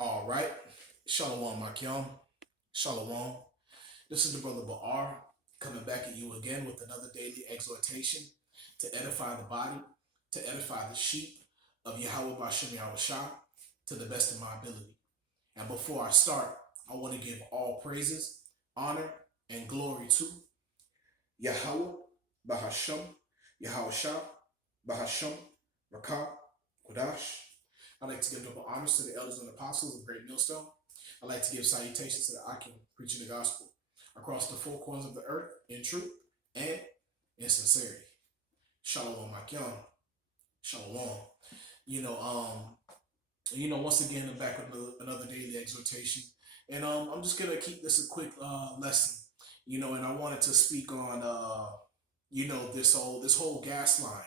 All right. Shalom, Makyam. Shalom. This is the brother Ba'ar coming back at you again with another daily exhortation to edify the body, to edify the sheep of Yahweh Bashem Yahweh Shah to the best of my ability. And before I start, I want to give all praises, honor, and glory to Yahweh Bahasham, Yahweh Shah, Bahasham, Rakah, Kodash. I'd like to give double honors to the elders and apostles of Great Millstone. I'd like to give salutations to the Akim, preaching the gospel across the four corners of the earth in truth and in sincerity. Shalom, Makyam. Shalom. You know, once again, I'm back with another daily exhortation. And I'm just going to keep this a quick lesson, and I wanted to speak on, this whole gas line,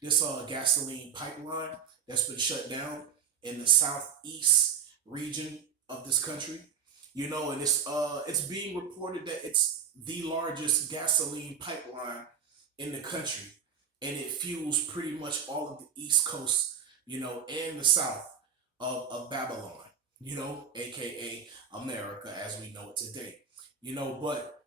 this gasoline pipeline that's been shut down in the southeast region of this country. And it's being reported that it's the largest gasoline pipeline in the country, and it fuels pretty much all of the East Coast, and the South of Babylon, aka America as we know it today. But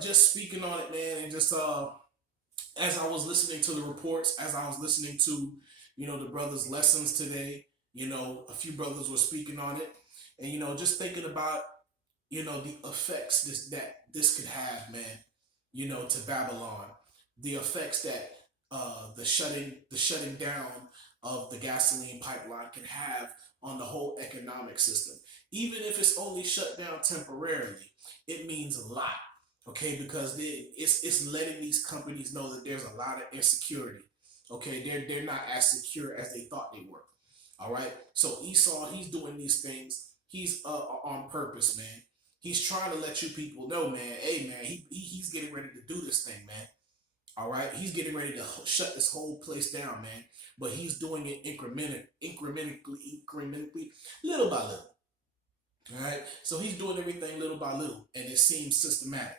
just speaking on it, man, and just as I was listening to the reports, as I was listening to, the brothers' lessons today, a few brothers were speaking on it, and just thinking about, the effects this could have, man, to Babylon, the effects that the shutting down of the gasoline pipeline can have on the whole economic system. Even if it's only shut down temporarily, it means a lot. Okay, because it's letting these companies know that there's a lot of insecurity. Okay, they're not as secure as they thought they were. All right, so Esau, he's doing these things. He's on purpose, man. He's trying to let you people know, man. Hey, man, he's getting ready to do this thing, man. All right, he's getting ready to shut this whole place down, man. But he's doing it incrementally, little by little. All right, so he's doing everything little by little, and it seems systematic.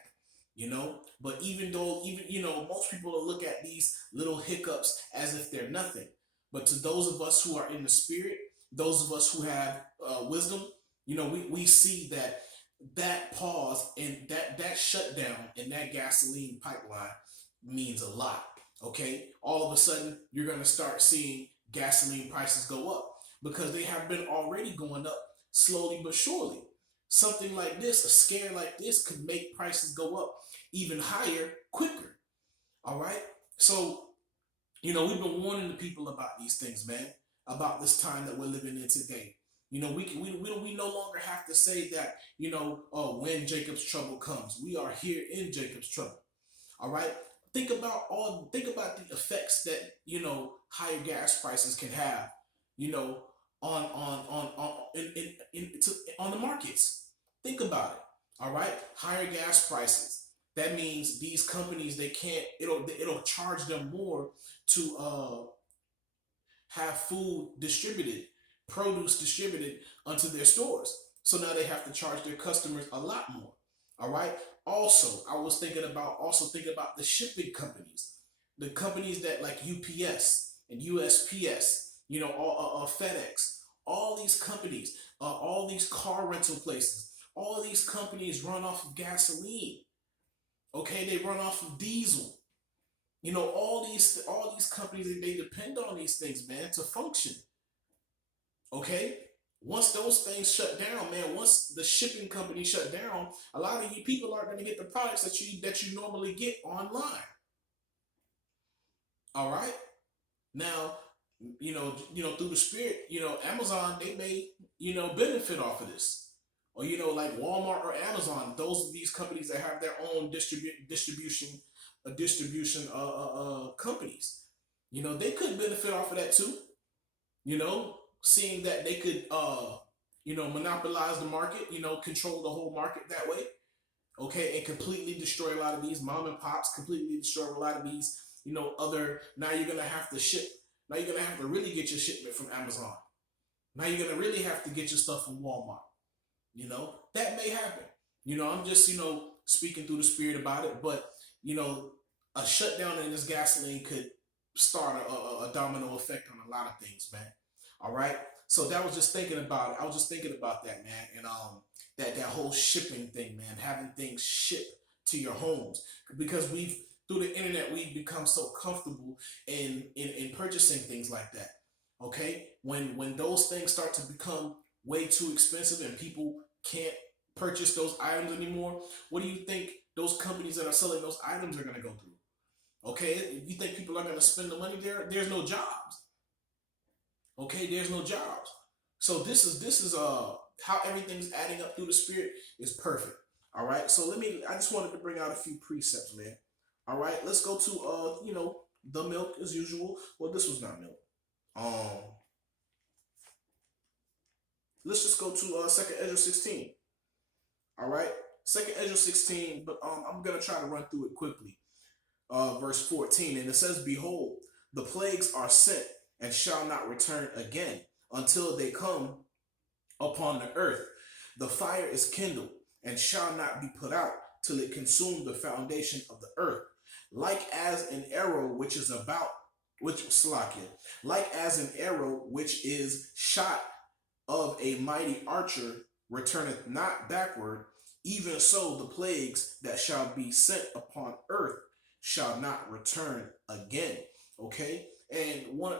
But even most people will look at these little hiccups as if they're nothing. But to those of us who are in the spirit, those of us who have wisdom, we see that pause and that shutdown in that gasoline pipeline means a lot. Okay, all of a sudden you're going to start seeing gasoline prices go up because they have been already going up slowly but surely. Something like this, a scare like this, could make prices go up even higher quicker. All right, so we've been warning the people about these things, man, about this time that we're living in today. We no longer have to say that, oh, when Jacob's trouble comes. We are here in Jacob's trouble. All right. Think about the effects that, higher gas prices can have, on the markets. Think about it. All right. Higher gas prices. That means these companies, they can't, it'll charge them more to have food distributed, produce distributed onto their stores. So now they have to charge their customers a lot more. All right. Also, thinking about the shipping companies, the companies that like UPS and USPS, all FedEx, all these companies, all these car rental places, all these companies run off of gasoline. Okay, they run off of diesel. All these companies, they depend on these things, man, to function. Okay, once those things shut down, man, once the shipping company shut down, a lot of you people aren't going to get the products that you normally get online. All right, now, through the spirit, Amazon, they may benefit off of this, or like Walmart or Amazon, those of these companies that have their own distribution companies, they could benefit off of that too. Seeing that they could, monopolize the market, control the whole market that way, okay, and completely destroy a lot of these mom and pops, completely destroy a lot of these, other. Now you're gonna have to ship. Now you're gonna have to really get your shipment from Amazon. Now you're gonna really have to get your stuff from Walmart. That may happen. I'm just, speaking through the spirit about it, but a shutdown in this gasoline could start a domino effect on a lot of things, man. All right. So that was just thinking about it. I was just thinking about that, man, and that whole shipping thing, man, having things shipped to your homes because we've through the internet we've become so comfortable in purchasing things like that. Okay, when those things start to become way too expensive and people can't purchase those items anymore, what do you think those companies that are selling those items are going to go through? Okay, you think people are going to spend the money there? There's no jobs. Okay, there's no jobs. So this is how everything's adding up through the spirit is perfect. All right. So I just wanted to bring out a few precepts, man. All right, let's go to the milk as usual. Well, this was not milk. Um, let's just go to Second Ezra 16. All right, Second Ezra 16, but I'm gonna try to run through it quickly. Verse 14, and it says, "Behold, the plagues are sent and shall not return again until they come upon the earth. The fire is kindled and shall not be put out till it consume the foundation of the earth. Like as an arrow which is about which Slakia, like as an arrow which is shot of a mighty archer returneth not backward, even so the plagues that shall be sent upon earth shall not return again." Okay, and one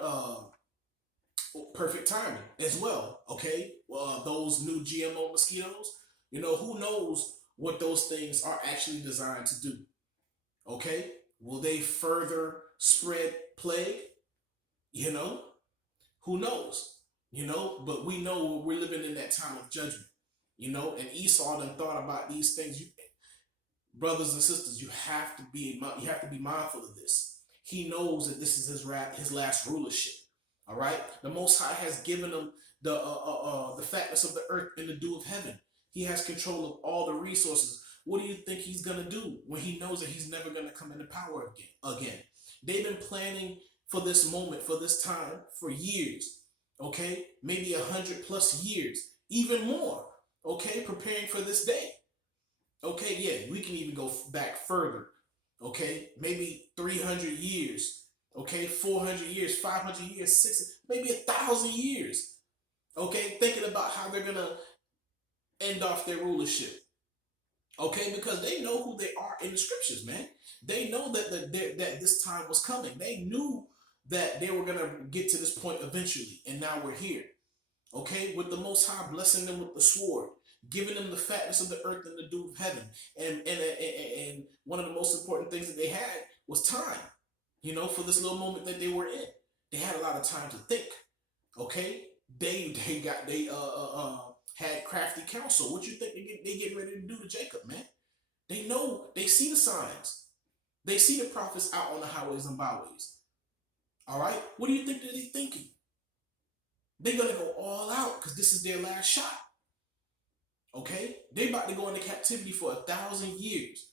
perfect timing as well. Okay, those new GMO mosquitoes. Who knows what those things are actually designed to do? Okay, will they further spread plague? You know, who knows? But we know we're living in that time of judgment. And Esau then thought about these things. Brothers and sisters, you have to be mindful of this. He knows that this is his last rulership. All right, the Most High has given him the fatness of the earth and the dew of heaven. He has control of all the resources. What do you think he's gonna do when he knows that he's never gonna come into power again? They've been planning for this moment, for this time, for years. Okay, maybe 100+ years, even more. Okay, preparing for this day. Okay, yeah, we can even go back further. Okay, maybe 300 years. Okay, 400 years, 500 years, 600, maybe 1,000 years. Okay, thinking about how they're gonna end off their rulership. Okay, because they know who they are in the scriptures, man. They know that this time was coming. They knew that they were gonna get to this point eventually, and now we're here. Okay, with the Most High blessing them with the sword, giving them the fatness of the earth and the dew of heaven, and one of the most important things that they had was time. For this little moment that they were in, they had a lot of time to think. Okay, they had crafty counsel. What you think they get ready to do to Jacob, man? They know, they see the signs, they see the prophets out on the highways and byways. All right, what do you think that they're thinking? They're gonna go all out because this is their last shot. Okay, they about to go into captivity for 1,000 years.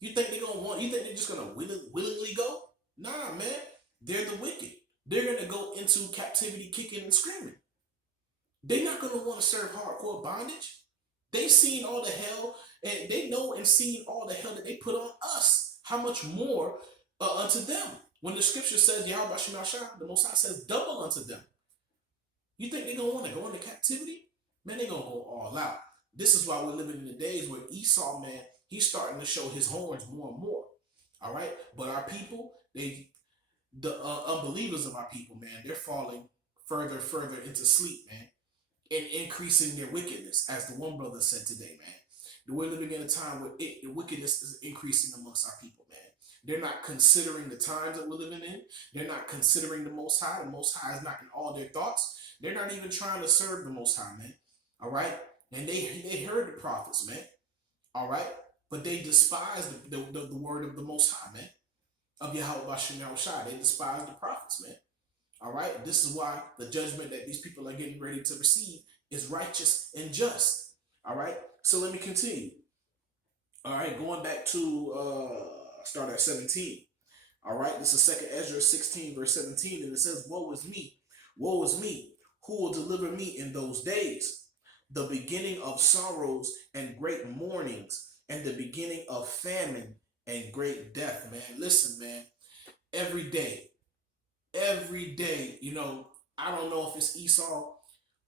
You think they're gonna want? You think they're just gonna willingly go? Nah, man. They're the wicked. They're gonna go into captivity, kicking and screaming. They're not gonna want to serve hardcore bondage. They've seen all the hell, and they know and seen all the hell that they put on us. How much more unto them? When the scripture says, Yahweh Shemashah, the Most High says, double unto them. You think they're gonna want to go into captivity? Man, they're gonna go all out. This is why we're living in the days where Esau, man, he's starting to show his horns more and more. All right, but our people, the unbelievers of our people, man, they're falling further into sleep, man, and increasing their wickedness, as the one brother said today, man. We're living in a time where the wickedness is increasing amongst our people, man. They're not considering the times that we're living in. They're not considering the Most High. The Most High is not in all their thoughts. They're not even trying to serve the Most High, man. All right, and they heard the prophets, man. All right, but they despise the word of the Most High, man, of Yahweh Shai. They despise the prophets, man. All right, this is why the judgment that these people are getting ready to receive is righteous and just. All right, so let me continue. All right, going back to start at 17. All right, this is Second Ezra 16, verse 17, and it says, "Woe is me, woe is me, who will deliver me in those days? The beginning of sorrows and great mournings, and the beginning of famine and great death." Man, listen, man, every day, I don't know if it's Esau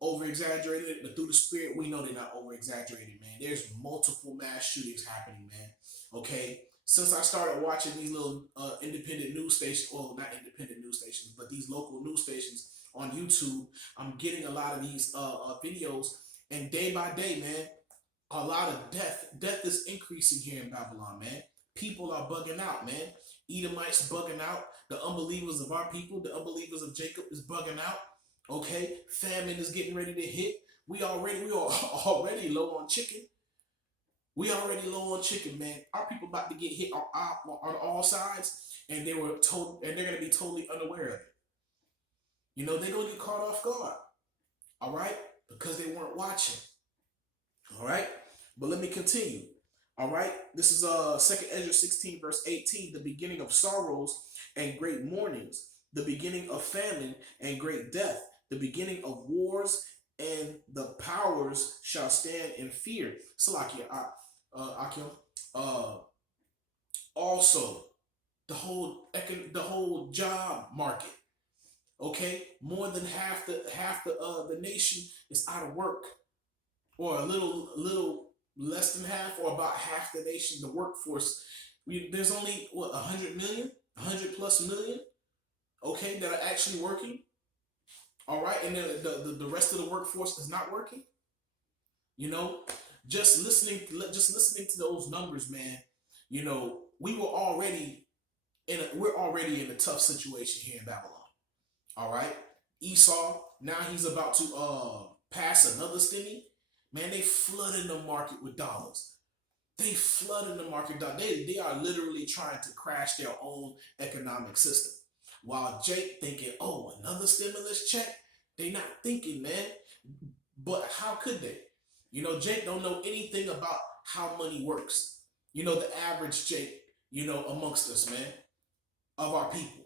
over exaggerated it, but through the spirit, we know they're not over exaggerated, man. There's multiple mass shootings happening, man. Okay. Since I started watching these little independent news stations, well, not independent news stations, but these local news stations on YouTube, I'm getting a lot of these videos, and day by day, man, a lot of death. Death is increasing here in Babylon, man. People are bugging out, man. Edomites bugging out. The unbelievers of our people, the unbelievers of Jacob is bugging out. Okay, famine is getting ready to hit. We are already low on chicken. We already low on chicken, man. Our people about to get hit on all sides, and they're gonna be totally unaware of it. You know, they're gonna get caught off guard. All right, because they weren't watching. All right, but let me continue. All right, this is Second Ezra 16 verse 18, the beginning of sorrows and great mournings, the beginning of famine and great death, the beginning of wars, and the powers shall stand in fear. Salakia, Akim. Uh, also, the whole job market. Okay, more than half the nation is out of work, or a little less than half, or about half the nation, the workforce. There's only what 100 million, 100 plus million, okay, that are actually working. All right, and then the rest of the workforce is not working. You know, just listening to those numbers, man. You know, we're already in a tough situation here in Babylon. All right, Esau, now he's about to pass another stimmy. Man, they flooding the market with dollars. They flooding the market dollars. They are literally trying to crash their own economic system. While Jake thinking, oh, another stimulus check. They not thinking, man. But how could they? You know, Jake don't know anything about how money works. You know, the average Jake, you know, amongst us, man, of our people.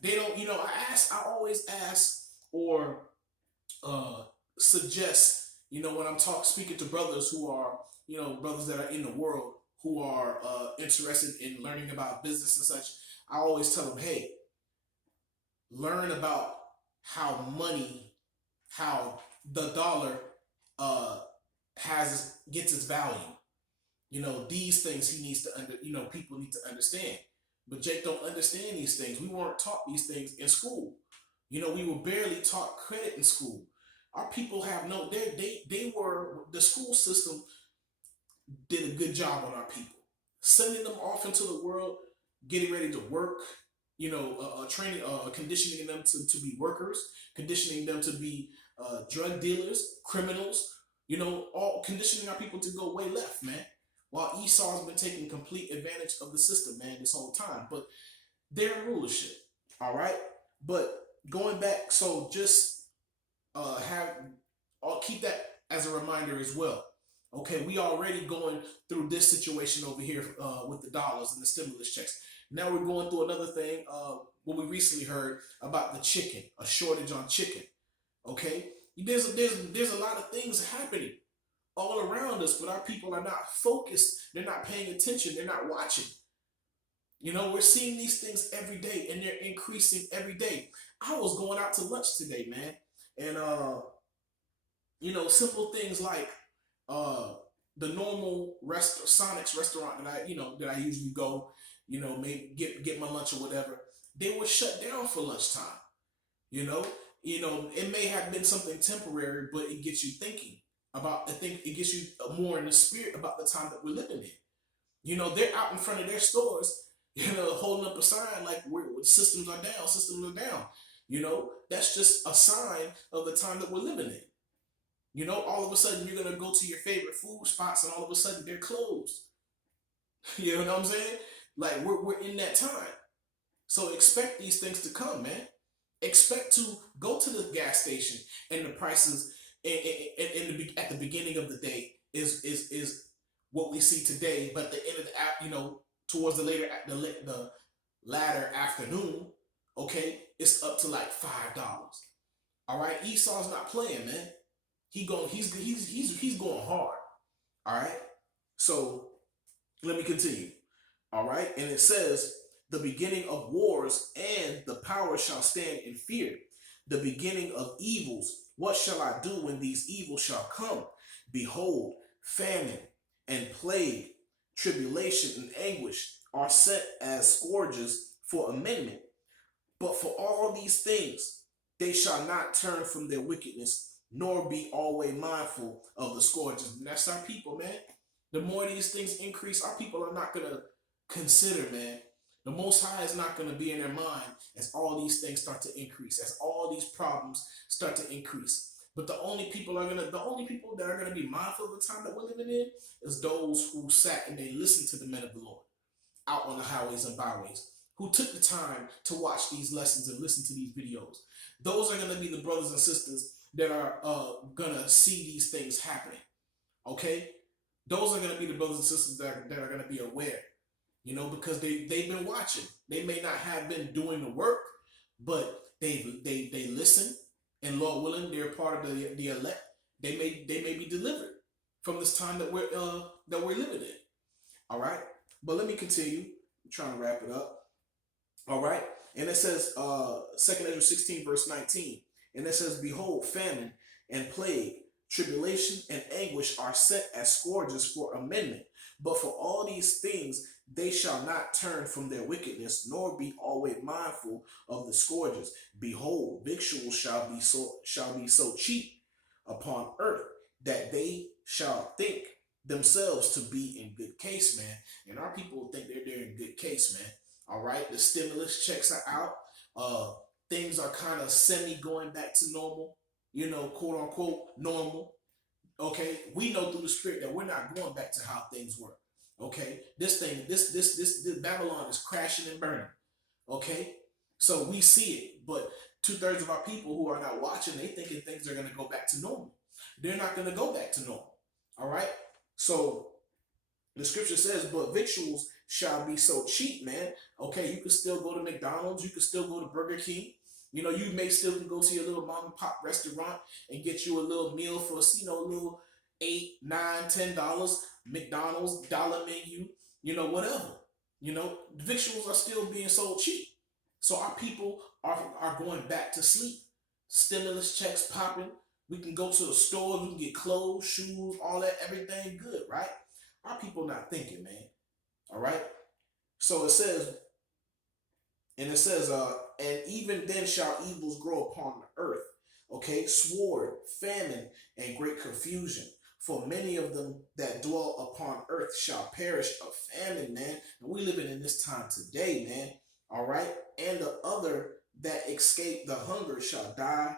They don't, you know, I always ask or uh, suggest, you know, when I'm speaking to brothers who are, you know, brothers that are in the world who are interested in learning about business and such, I always tell them, hey, learn about how how the dollar uh, gets its value. You know, these things he needs to people need to understand. But Jake don't understand these things. We weren't taught these things in school. You know, we were barely taught credit in school. Our people have no they were the school system did a good job on our people, sending them off into the world, getting ready to work, you know, training, conditioning them to be workers, conditioning them to be drug dealers, criminals, you know, all conditioning our people to go way left, man. While Esau's been taking complete advantage of the system, man, this whole time. But they're in rulership, all right? But going back, so just I'll keep that as a reminder as well. Okay, we already going through this situation over here with the dollars and the stimulus checks. Now we're going through another thing. What we recently heard about the chicken, a shortage on chicken. Okay, there's a lot of things happening all around us, but our people are not focused. They're not paying attention. They're not watching. You know, we're seeing these things every day, and they're increasing every day. I was going out to lunch today, man, and you know, simple things like uh, the normal Sonic's restaurant that I usually go, you know, maybe get my lunch or whatever. They were shut down for lunchtime. You know, it may have been something temporary, but it gets you thinking about. I think it gets you more in the spirit about the time that we're living in. You know, they're out in front of their stores, you know, holding up a sign like systems are down, systems are down. You know, that's just a sign of the time that we're living in. You know, all of a sudden you're gonna go to your favorite food spots, and all of a sudden they're closed. You know what I'm saying? Like we're in that time. So expect these things to come, man. Expect to go to the gas station, and the prices at the beginning of the day is what we see today, but at the end of the towards the latter afternoon, okay, it's up to like $5. All right, Esau's not playing, man. He's going hard. All right, so let me continue. All right, and it says the beginning of wars, and the power shall stand in fear. the beginning of evils. What shall I do when these evils shall come? Behold, famine and plague, tribulation and anguish are set as scourges for amendment. But for all these things, they shall not turn from their wickedness, nor be always mindful of the scourges. And that's our people, man. The more these things increase, our people are not going to consider, man. The Most High is not going to be in their mind as all these things start to increase, as all these problems start to increase. But the only people that are gonna be mindful of the time that we're living in is those who sat and they listened to the men of the Lord out on the highways and byways, who took the time to watch these lessons and listen to these videos. Those are gonna be the brothers and sisters that are gonna see these things happening. Okay, those are gonna be the brothers and sisters that are gonna be aware. You know, because they've been watching. They may not have been doing the work, but they listen, and Lord willing, they're part of the elect. They may be delivered from this time that we're living in. All right, but let me continue. I'm trying to wrap it up. All right, and it says 2 Ezra 16 verse 19, and it says, "Behold, famine and plague, tribulation and anguish are set as scourges for amendment. But for all these things they shall not turn from their wickedness, nor be always mindful of the scourges. Behold, victuals shall be so cheap upon earth that they shall think themselves to be in good case," man. And our people think they're in good case, man. All right, the stimulus checks are out. Things are kind of semi going back to normal, you know, quote unquote normal. Okay, we know through the spirit that we're not going back to how things were. Okay, this Babylon is crashing and burning. Okay, so we see it, but 2/3 of our people who are not watching, they thinking things are going to go back to normal. They're not going to go back to normal. All right, so the scripture says, "But victuals shall be so cheap, man." Okay, you can still go to McDonald's, you can still go to Burger King. You know, you may still go to your little mom and pop restaurant and get you a little meal for, you know, a little $8, $9, $10. McDonald's dollar menu, you know, whatever. You know, victuals are still being sold cheap. So our people are going back to sleep. Stimulus checks popping. We can go to the store, we can get clothes, shoes, all that, everything good, right? Our people not thinking, man. All right. So it says, and even then shall evils grow upon the earth. Okay, sword, famine, and great confusion. For many of them that dwell upon earth shall perish of famine, man. And we living in this time today, man. All right. And the other that escape the hunger shall die.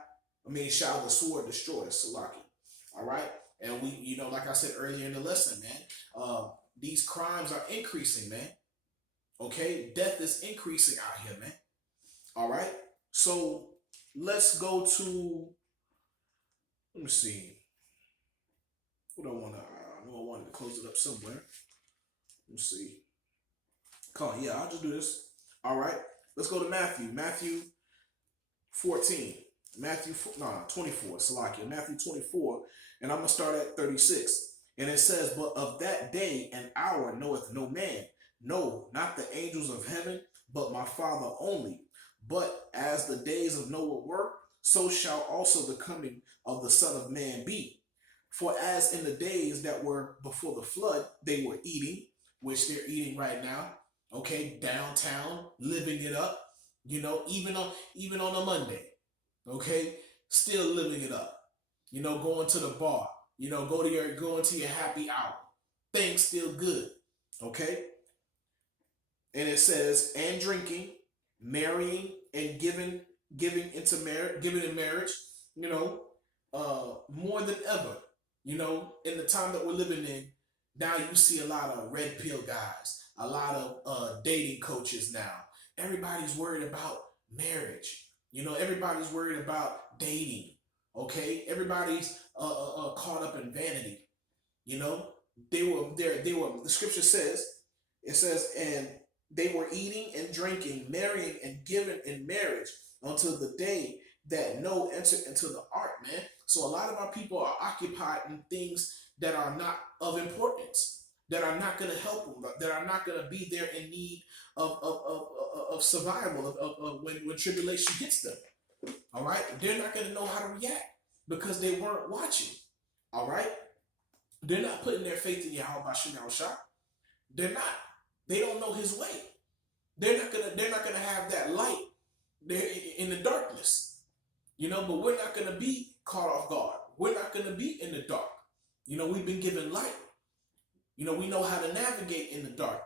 Shall the sword destroy, Salaki. All right. And we, you know, like I said earlier in the lesson, man, these crimes are increasing, man. Okay. Death is increasing out here, man. All right. So let's go to, let me see. What I want to, I know I wanted to close it up somewhere. Let me see. Come on, yeah, I'll just do this. All right. Let's go to Matthew. Matthew 14. 24. Salakia. Matthew 24. And I'm going to start at 36. And it says, "But of that day and hour knoweth no man, no, not the angels of heaven, but my Father only. But as the days of Noah were, so shall also the coming of the Son of Man be. For as in the days that were before the flood, they were eating," which they're eating right now, okay, downtown, living it up, you know, even on a Monday, okay, still living it up, you know, going to the bar, you know, going to your happy hour, things still good, okay. And it says, "And drinking, marrying, and giving in marriage, you know, more than ever." You know, in the time that we're living in, now you see a lot of red pill guys, a lot of dating coaches now. Everybody's worried about marriage. You know, everybody's worried about dating. Okay, everybody's caught up in vanity. You know, they were there. They were. The scripture says, it says, "And they were eating and drinking, marrying and giving in marriage until the day that Noah entered into the ark," man. So a lot of our people are occupied in things that are not of importance, that are not going to help them, that are not going to be there in need of survival of when tribulation hits them. All right, they're not going to know how to react because they weren't watching. All right, they're not putting their faith in Yahweh Shemel Shah. They're not. They don't know His way. They're not gonna. They're not gonna have that light. They're in the darkness. But we're not gonna be caught off guard. We're not gonna be in the dark. We've been given light. We know how to navigate in the dark.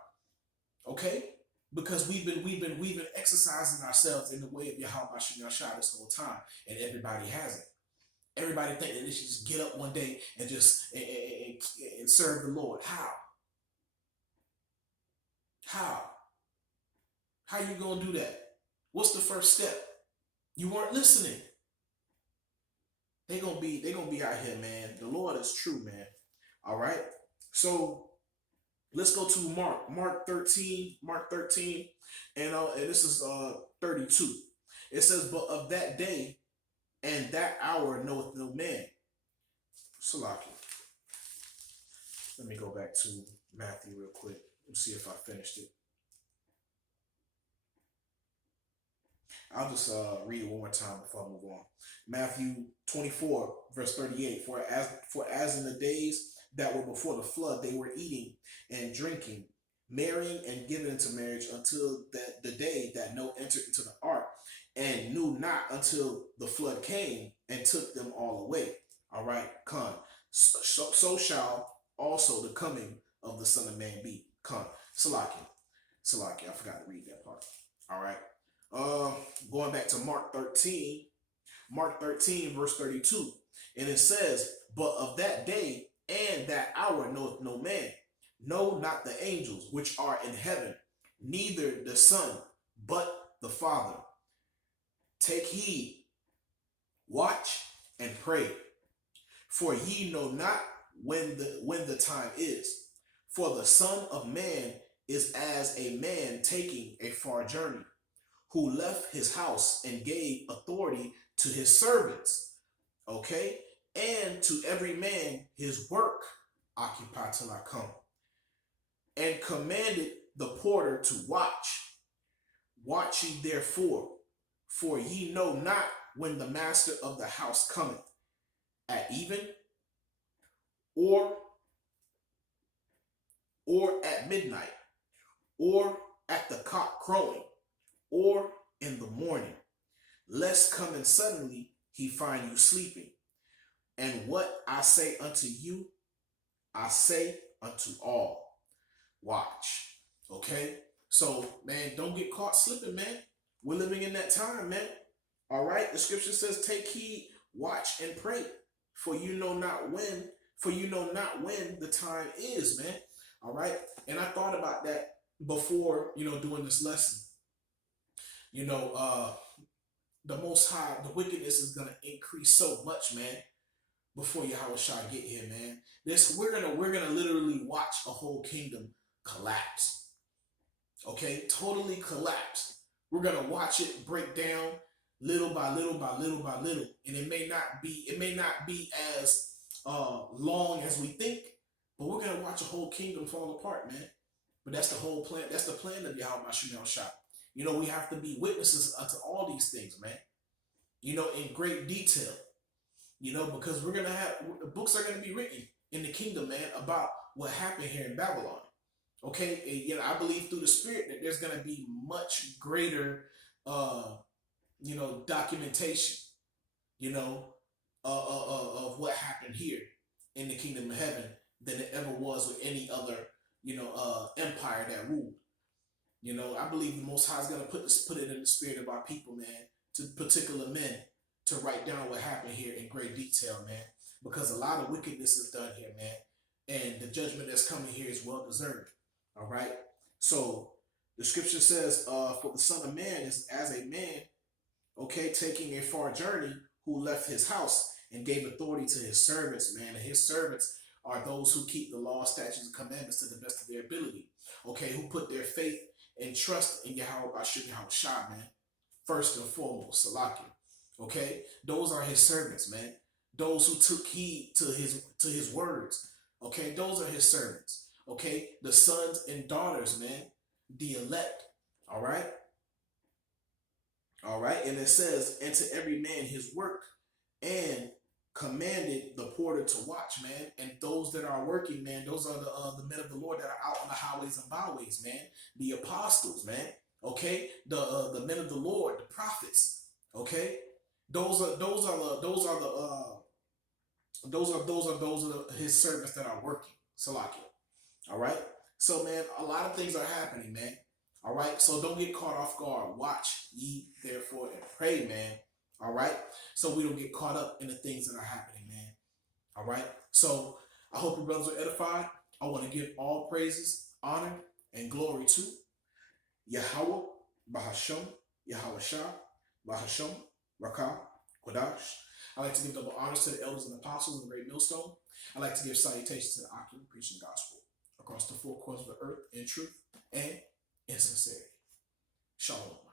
Okay, because we've been exercising ourselves in the way of Yahweh Shemel Shah this whole time, and everybody hasn't. Everybody think that they should just get up one day and just and serve the Lord. How? How? How you gonna do that? What's the first step? You weren't listening. They gonna be out here, man. The Lord is true, man. All right. So let's go to Mark 13, and this is 32. It says, "But of that day and that hour knoweth no man." Salaki. Let me go back to Matthew real quick. Let's see if I finished it. I'll just read it one more time before I move on. Matthew 24, verse 38. For as in the days that were before the flood, they were eating and drinking, marrying and giving into marriage until the day that Noah entered into the ark, and knew not until the flood came and took them all away. All right, con. So shall also the coming of the Son of Man be. Con. Salaki, I forgot to read that part. All right. Going back to Mark 13, verse 32. And it says, "But of that day and that hour knoweth no man, no, not the angels which are in heaven, neither the Son, but the Father. Take heed, watch, and pray, for ye know not when the time is. For the Son of Man is as a man taking a far journey, who left his house and gave authority to his servants." Okay? "And to every man his work, occupy till I come. And commanded the porter to watch. Watch ye therefore, for ye know not when the master of the house cometh, at even, or at midnight, or at the cock crowing, or in the morning, lest coming suddenly he find you sleeping. And what I say unto you, I say unto all, watch." Okay? So, man, don't get caught slipping, man. We're living in that time, man. All right? The scripture says, "Take heed, watch, and pray, for you know not when the time is," man. All right? And I thought about that before, doing this lesson. The Most High, the wickedness is gonna increase so much, man, before Yahweh Shah get here, man. We're gonna literally watch a whole kingdom collapse. Okay, totally collapse. We're gonna watch it break down little by little by little by little, and it may not be as long as we think, but we're gonna watch a whole kingdom fall apart, man. But that's the whole plan. That's the plan of Yahweh Shemel Shah. We have to be witnesses unto all these things, man. In great detail. Because we're gonna have books are gonna be written in the kingdom, man, about what happened here in Babylon. Okay, and, I believe through the Spirit that there's gonna be much greater, documentation, of what happened here in the kingdom of heaven than it ever was with any other, empire that ruled. I believe the Most High is gonna put it in the spirit of our people, man, to particular men, to write down what happened here in great detail, man, because a lot of wickedness is done here, man, and the judgment that's coming here is well deserved. All right. So the scripture says, "For the Son of Man is as a man, okay, taking a far journey, who left his house and gave authority to his servants," man. And his servants are those who keep the law, statutes, and commandments to the best of their ability. Okay, who put their faith and trust in Yahweh Shah, man. First and foremost, Salaki. Okay, those are his servants, man. Those who took heed to his words. Okay, those are his servants. Okay, the sons and daughters, man, the elect. All right. All right. And it says, and to every man his work, and commanded the porter to watch, man. And those that are working, man, those are the men of the Lord that are out on the highways and byways, man. The apostles, man. Okay, the men of the Lord, the prophets. Okay, those are his servants that are working. Salakia. All right. So, man, a lot of things are happening, man. All right. So don't get caught off guard. Watch ye therefore and pray, man. All right. So we don't get caught up in the things that are happening, man. All right. So I hope your brothers are edified. I want to give all praises, honor, and glory to Yahweh, Bahasham, Yahweh Shah, Bahasham, Rakah, Kodash. I like to give double honors to the elders and apostles in the great millstone. I like to give salutations to the occupant preaching the gospel across the four corners of the earth in truth and in sincerity. Shalom.